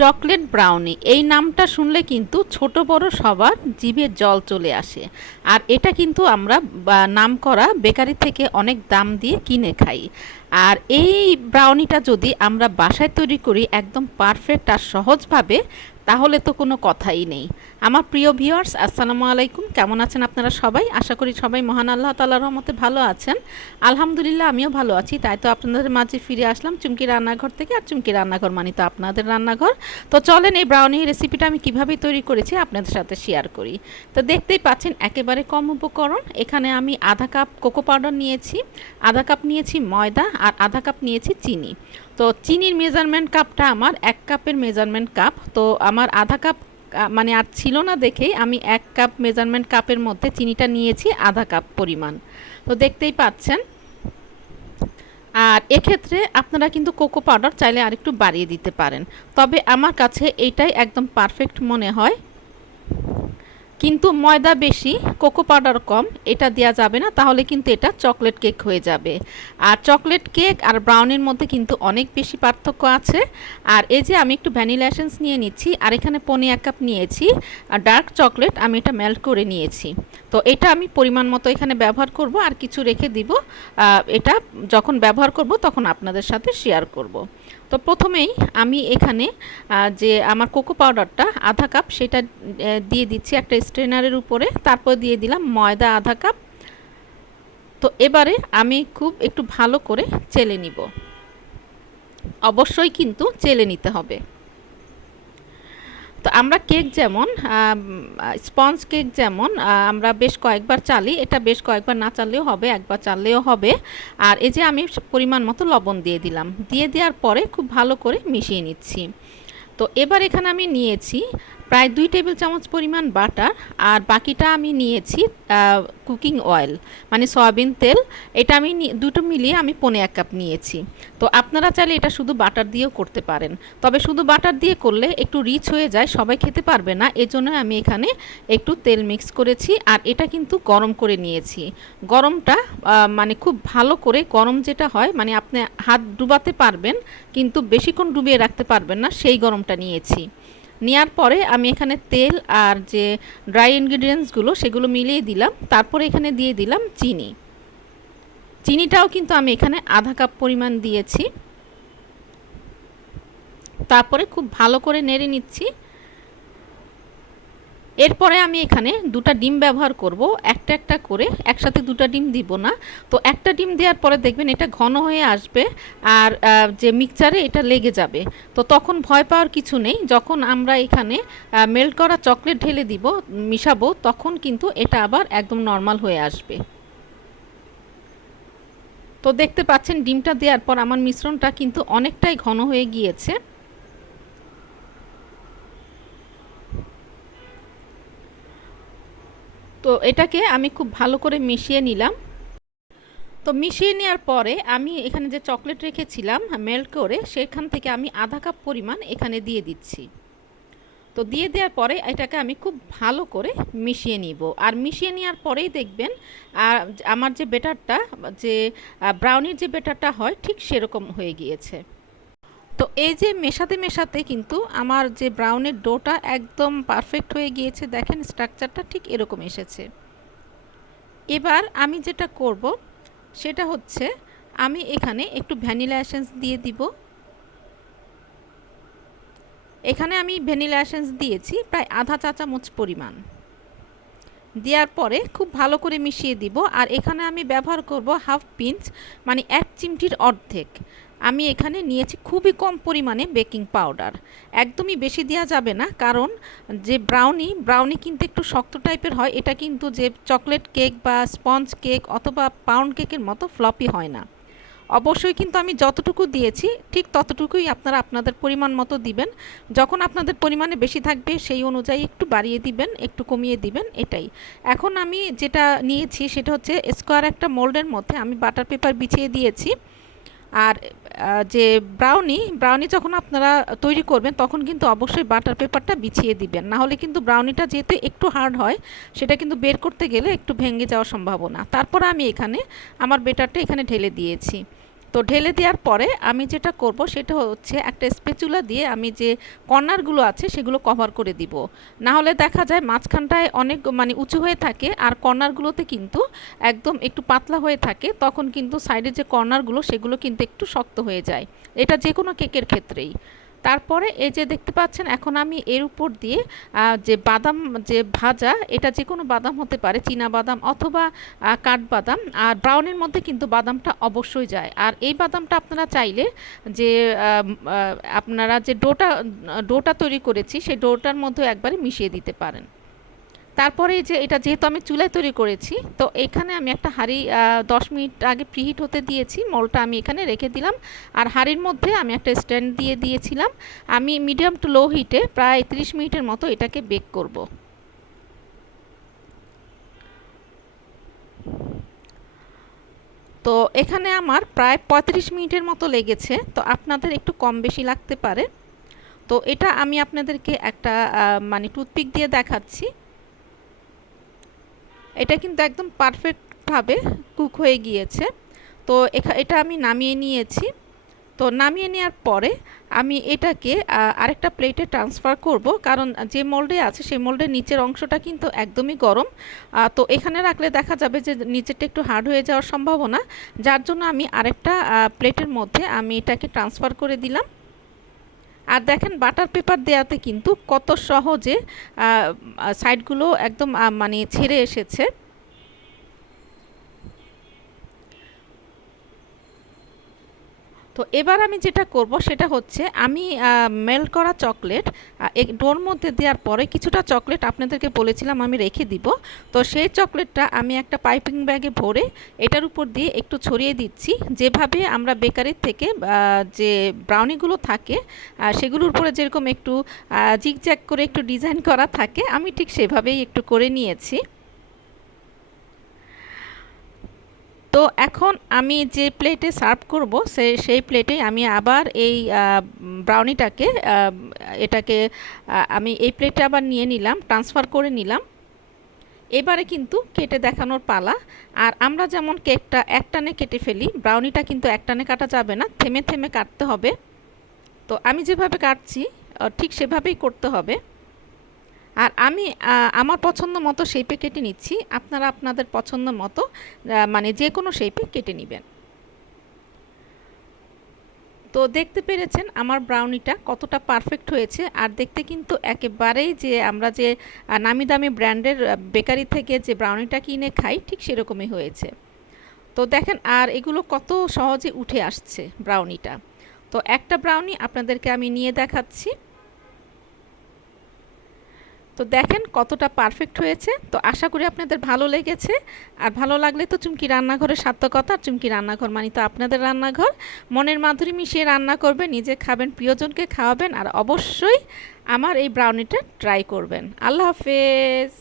Chocolate brownie এই নামটা শুনলে কিন্তু ছোট বড় সবার জিভে জল চলে আসে। আর এটা কিন্তু আমরা নামকরা বেকারি থেকে অনেক দাম দিয়ে কিনে খাই। আর এই ব্রাউনিটা যদি আমরা বাসায় তৈরি করি একদম পারফেক্ট আর সহজভাবে, তাহলে তো কোনো কথাই নেই। আমার প্রিয় ভিউয়ার্স, আসসালামু আলাইকুম। কেমন আছেন আপনারা সবাই? আশা করি সবাই মহান আল্লাহ তাআলার রহমতে ভালো আছেন। আলহামদুলিল্লাহ আমিও ভালো আছি। তাই তো আপনাদের মাঝে ফিরে আসলাম চুমকি রান্নাঘর থেকে। আর চুমকি রান্নাঘর মানে তো আপনাদের রান্নাঘর। তো চলেন এই ব্রাউনি রেসিপিটা আমি কিভাবে তৈরি করেছি আপনাদের সাথে শেয়ার করি। তো দেখতেই পাচ্ছেন একেবারে কম উপকরণ। এখানে আমি আধা কাপ কোকো পাউডার নিয়েছি, আধা কাপ নিয়েছি ময়দা, আর আধা কাপ নিয়েছি চিনি। তো চিনির মেজারমেন্ট কাপটা আমার 1 কাপের মেজারমেন্ট কাপ। তো আমার আধা কাপ মানে আর ছিল না দেখেই আমি 1 কাপ মেজারমেন্ট কাপের মধ্যে চিনিটা নিয়েছি আধা কাপ পরিমাণ। তো দেখতেই পাচ্ছেন। আর এক্ষেত্রে আপনারা কিন্তু কোকো পাউডার চাইলে আরেকটু বাড়িয়ে দিতে পারেন, তবে আমার কাছে এইটাই একদম পারফেক্ট মনে হয়। কিন্তু ময়দা বেশি কোকো পাউডার কম এটা দেওয়া যাবে না, তাহলে কিন্তু এটা চকলেট কেক হয়ে যাবে। আর চকলেট কেক আর ব্রাউনির মধ্যে কিন্তু অনেক বেশি পার্থক্য আছে। আর এই যে আমি একটু ভ্যানিলা এসেন্স নিয়ে নিচ্ছি, আর এখানে 1.25 কাপ নিয়েছি আর ডার্ক চকলেট আমি এটা মেল্ট করে নিয়েছি। তো এটা আমি পরিমাণ মতো এখানে ব্যবহার করব, আর কিছু রেখে দিব। এটা যখন ব্যবহার করব তখন আপনাদের সাথে শেয়ার করব। তো প্রথমেই আমি এখানে যে আমার কোকো পাউডারটা আধা কাপ সেটা দিয়ে দিচ্ছি একটা স্ট্রেনারের উপরে। তারপর দিয়ে দিলাম ময়দা আধা কাপ। তো এবারে আমি খুব একটু ভালো করে চেলে নিব। অবশ্যই কিন্তু চেলে নিতে হবে। তো আমরা কেক যেমন স্পঞ্জ কেক যেমন আমরা বেশ কয়েকবার চালি, এটা বেশ কয়েকবার না চাললেও হবে, একবার চাললেও হবে। আর এই যে আমি পরিমাণ মতো লবণ দিয়ে দিলাম, দিয়ে দেওয়ার পরে খুব ভালো করে মিশিয়ে নিচ্ছি। তো এবার এখানে আমি নিয়েছি প্রায় 2 টেবিল চামচ পরিমাণ বাটার, আর বাকিটা আমি নিয়েছি কুকিং অয়েল মানে সয়াবিন তেল। এটা আমি দুটো মিলিয়ে আমি 1.25 কাপ নিয়েছি। তো আপনারা চাইলে এটা শুধু বাটার দিয়েও করতে পারেন, তবে শুধু বাটার দিয়ে করলে একটু রিচ হয়ে যায়, সবাই খেতে পারবে না। এজন্য আমি এখানে একটু তেল মিক্স করেছি। আর এটা কিন্তু গরম করে নিয়েছি। গরমটা মানে খুব ভালো করে গরম যেটা হয়, মানে আপনি হাত ডুবাতে পারবেন কিন্তু বেশিক্ষণ ডুবিয়ে রাখতে পারবেন না, সেই গরমটা নিয়েছি। নেওয়ার পরে আমি এখানে তেল আর যে ড্রাই ইনগ্রিডিয়েন্টসগুলো সেগুলো মিলিয়ে দিলাম। তারপরে এখানে দিয়ে দিলাম চিনি। চিনিটাও কিন্তু আমি এখানে আধা কাপ পরিমাণ দিয়েছি। তারপরে খুব ভালো করে নেড়ে নিচ্ছি। এরপরে আমি এখানে 2টা ডিম ব্যবহার করব, একটা একটা করে, একসাথে 2টা ডিম দিব না। তো একটা ডিম দেওয়ার পরে দেখবেন এটা ঘন হয়ে আসবে, আর যে মিক্সচারে এটা লেগে যাবে। তো তখন ভয় পাওয়ার কিছু নেই। যখন আমরা এখানে মেল্ট করা চকলেট ঢেলে দিব, মিশাবো, তখন কিন্তু এটা আবার একদম নর্মাল হয়ে আসবে। তো দেখতে পাচ্ছেন ডিমটা দেওয়ার পর আমার মিশ্রণটা কিন্তু অনেকটাই ঘন হয়ে গিয়েছে। তো এটাকে আমি খুব ভালো করে মিশিয়ে নিলাম। তো মিশিয়ে নেওয়ার পরে আমি এখানে যে চকলেট রেখেছিলাম মেল্ট করে, সেখান থেকে আমি আধা কাপ পরিমাণ এখানে দিয়ে দিচ্ছি। তো দিয়ে দেওয়ার পরে এটাকে আমি খুব ভালো করে মিশিয়ে নিব। আর মিশিয়ে নেওয়ার পরেই দেখবেন আমার যে বেটারটা, যে ব্রাউনির যে বেটারটা হয় ঠিক সেরকম হয়ে গিয়েছে। তো এই যে মেশাতে মেশাতে কিন্তু আমার যে ব্রাউনের ডোটা একদম পারফেক্ট হয়ে গিয়েছে। দেখেন স্ট্রাকচারটা ঠিক এরকম এসেছে। এবার আমি যেটা করব সেটা হচ্ছে আমি এখানে একটু ভ্যানিলা এসেন্স দিয়ে দিব। এখানে আমি ভ্যানিলা এসেন্স দিয়েছি প্রায় আধা চা চামচ পরিমাণ। দেওয়ার পরে খুব ভালো করে মিশিয়ে দিব। আর এখানে আমি ব্যবহার করব হাফ পিঞ্চ মানে 1 চিমটির অর্ধেক। আমি এখানে নিয়েছি খুবই কম পরিমাণে বেকিং পাউডার। একদমই বেশি দেওয়া যাবে না, কারণ যে ব্রাউনি কিন্তু একটু শক্ত টাইপের হয়। এটা কিন্তু যে চকলেট কেক বা স্পঞ্জ কেক অথবা পাউন্ড কেকের মতো ফ্লপি হয় না। অবশ্যই কিন্তু আমি যতটুকু দিয়েছি ঠিক ততটুকুই আপনারা আপনাদের পরিমাণ মতো দিবেন। যখন আপনাদের পরিমাণে বেশি থাকবে সেই অনুযায়ী একটু বাড়িয়ে দিবেন, একটু কমিয়ে দিবেন, এটাই। এখন আমি যেটা নিয়েছি সেটা হচ্ছে স্কোয়ার একটা মোল্ডের মধ্যে আমি বাটার পেপার বিছিয়ে দিয়েছি। আর যে ব্রাউনি যখন আপনারা তৈরি করবেন তখন কিন্তু অবশ্যই বাটার পেপারটা বিছিয়ে দিবেন, না হলে কিন্তু ব্রাউনিটা যেহেতু একটু হার্ড হয় সেটা কিন্তু বের করতে গেলে একটু ভেঙে যাওয়ার সম্ভাবনা। তারপর আমি এখানে আমার বেটারটা এখানে ঢেলে দিয়েছি। তো ঢেলে দেওয়ার পরে আমি যেটা করব সেটা হচ্ছে একটা স্প্যাচুলা দিয়ে আমি যে কর্নারগুলো আছে সেগুলো কভার করে দিব। না হলে দেখা যায় মাঝখানটায় অনেক মানে উঁচু হয়ে থাকে আর কর্নারগুলোতে কিন্তু একদম একটু পাতলা হয়ে থাকে, তখন কিন্তু সাইডে যে কর্নারগুলো সেগুলো কিন্তু একটু শক্ত হয়ে যায়। এটা যে কোনো কেকের ক্ষেত্রেই। তারপরে এই যে দেখতে পাচ্ছেন এখন আমি এর উপর দিয়ে যে বাদাম যে ভাজা, এটা যে কোনো বাদাম হতে পারে, চীনা বাদাম অথবা কাঠবাদাম, আর ব্রাউনির মধ্যে কিন্তু বাদামটা অবশ্যই যায়। আর এই বাদামটা আপনারা চাইলে যে আপনারা যে ডোটা তৈরি করেছি সেই ডোটার মধ্যে একবারে মিশিয়ে দিতে পারেন। তারপরে এই যে এটা যেহেতু আমি চুলায় তৈরি করেছি, তো এখানে আমি একটা হাঁড়ি 10 মিনিট আগে প্রিহিট হতে দিয়েছি, মলটা আমি এখানে রেখে দিলাম। আর হাঁড়ির মধ্যে আমি একটা স্ট্যান্ড দিয়ে দিয়েছিলাম। আমি মিডিয়াম টু লো হিটে প্রায় 30 মিনিটের মতো এটাকে বেক করব। তো এখানে আমার প্রায় 35 মিনিটের মতো লেগেছে, তো আপনাদের একটু কম বেশি লাগতে পারে। তো এটা আমি আপনাদেরকে একটা মানে টুথপিক দিয়ে দেখাচ্ছি। এটা কিন্তু একদম পারফেক্টভাবে কুক হয়ে গিয়েছে। তো এটা আমি নামিয়ে নিয়েছি। তো নামিয়ে নেওয়ার পরে আমি এটাকে আরেকটা প্লেটে ট্রান্সফার করব, কারণ যে মোল্ডে আছে সেই মোল্ডের নিচের অংশটা কিন্তু একদমই গরম। তো এখানে রাখলে দেখা যাবে যে নিচেরটা একটু হার্ড হয়ে যাওয়ার সম্ভাবনা, যার জন্য আমি আরেকটা প্লেটের মধ্যে আমি এটাকে ট্রান্সফার করে দিলাম। আর দেখেন বাটার পেপার দেওয়াতে কিন্তু কত সহজে সাইডগুলো একদম মানে ছেড়ে এসেছে। তো এবার আমি যেটা করব সেটা হচ্ছে আমি মেল্ট করা চকলেট ডোর মধ্যে দেওয়ার পরে কিছুটা চকলেট আপনাদেরকে বলেছিলাম আমি রেখে দিব। তো সেই চকলেটটা আমি একটা পাইপিং ব্যাগে ভরে এটার উপর দিয়ে একটু ছড়িয়ে দিচ্ছি, যেভাবে আমরা বেকারির থেকে যে ব্রাউনিগুলো থাকে সেগুলোর উপরে যেরকম একটু জিগজ্যাগ করে একটু ডিজাইন করা থাকে, আমি ঠিক সেভাবেই একটু করে নিয়েছি। তো এখন আমি যে প্লেটে সার্ভ করব সেই প্লেটে আমি আবার এই ব্রাউনিটাকে এটাকে আমি এই প্লেটে আবার নিয়ে নিলাম, ট্রান্সফার করে নিলাম। এবারে কিন্তু কেটে দেখানোর পালা। আর আমরা যেমন কেকটা একটানে কেটে ফেলি, ব্রাউনিটা কিন্তু একটানে কাটা যাবে না, থেমে থেমে কাটতে হবে। তো আমি যেভাবে কাটছি ঠিক সেভাবেই করতে হবে। আর আমি আমার পছন্দ মতো শেপে কেটে নিচ্ছি, আপনারা আপনাদের পছন্দ মতো মানে যে কোনো শেপে কেটে নেবেন। তো দেখতে পেরেছেন আমার ব্রাউনিটা কতটা পারফেক্ট হয়েছে, আর দেখতে কিন্তু একেবারেই যে আমরা যে নামি দামি ব্র্যান্ডের বেকারি থেকে যে ব্রাউনিটা কিনে খাই ঠিক সেরকমই হয়েছে। তো দেখেন আর এগুলো কত সহজে উঠে আসছে ব্রাউনিটা। তো একটা ব্রাউনি আপনাদেরকে আমি নিয়ে দেখাচ্ছি। তো দেখেন কতটা পারফেক্ট হয়েছে। তো আশা করি আপনাদের ভালো লেগেছে। আর ভালো লাগলে তো চুমকি রান্নাঘরের সার্থকতা। আর চুমকি রান্নাঘর মানে তো আপনাদের রান্নাঘর। মনের মাধুরী মিশিয়ে রান্না করবেন, নিজে খাবেন, প্রিয়জনকে খাওয়াবেন, আর অবশ্যই আমার এই ব্রাউনিটা ট্রাই করবেন। আল্লাহ হাফেজ।